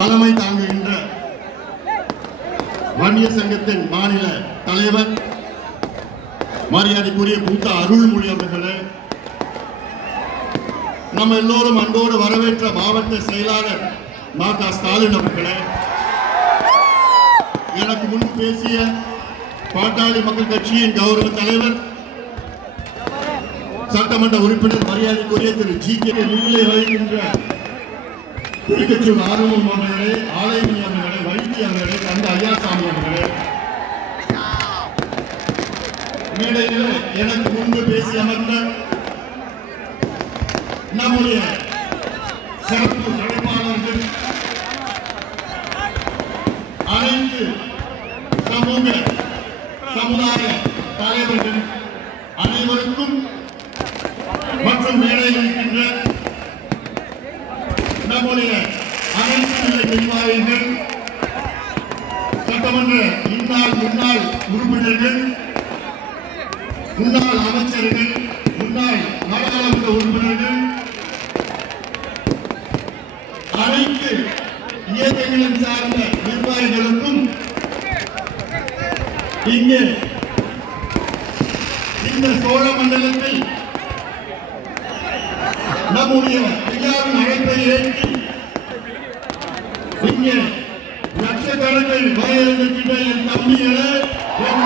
தலைமை தாங்குகின்ற வன்னிய சங்கத்தின் மாநில தலைவர் மரியாதைக்குரிய பூத்த அருள்மொழி அவர்களே நம்ம எல்லோரும் அன்போடு வரவேற்ற மாவட்ட செயலாளர் மாதா ஸ்டாலின் அவர்களே எனக்கு முன் பேசிய பாட்டாளி மக்கள் கட்சியின் கௌரவ தலைவர் சட்டமன்ற உறுப்பினர் மரியாதைக்குரிய திரு ஜி கே முன்னிலை வகிக்கின்ற திருக்கச்சூர் ஆர்வம் அவர்களே ஆலயமணி அவர்களே வைத்தி அவர்களே தந்த ஐயாசாமி அவர்களே மேடையில் எனக்கு முன்பு பேசி அமர்ந்த நம்முடைய சிறப்பு அழைப்பாளர்கள் அனைத்து சமூக சமுதாய தலைவர்கள் அனைவருக்கும் மற்றும் மேடை நம்முடைய அனைத்து நிலை நிர்வாகிகள் சட்டமன்ற முன்னாள் முன்னாள் உறுப்பினர்கள் முன்னாள் அமைச்சர்கள் முன்னாள் நாடாளுமன்ற உறுப்பினர்கள் அனைத்து இயக்கங்களும் சார்ந்த நிர்வாகிகளுக்கும் இங்கே இந்த சோழ மண்டலத்தில் நம்முடைய ஐயாவின் அழைப்பை ஏற்று இங்கே லட்சக்கணக்கில் வரையிருக்கின்ற என் தம்பிகளை என்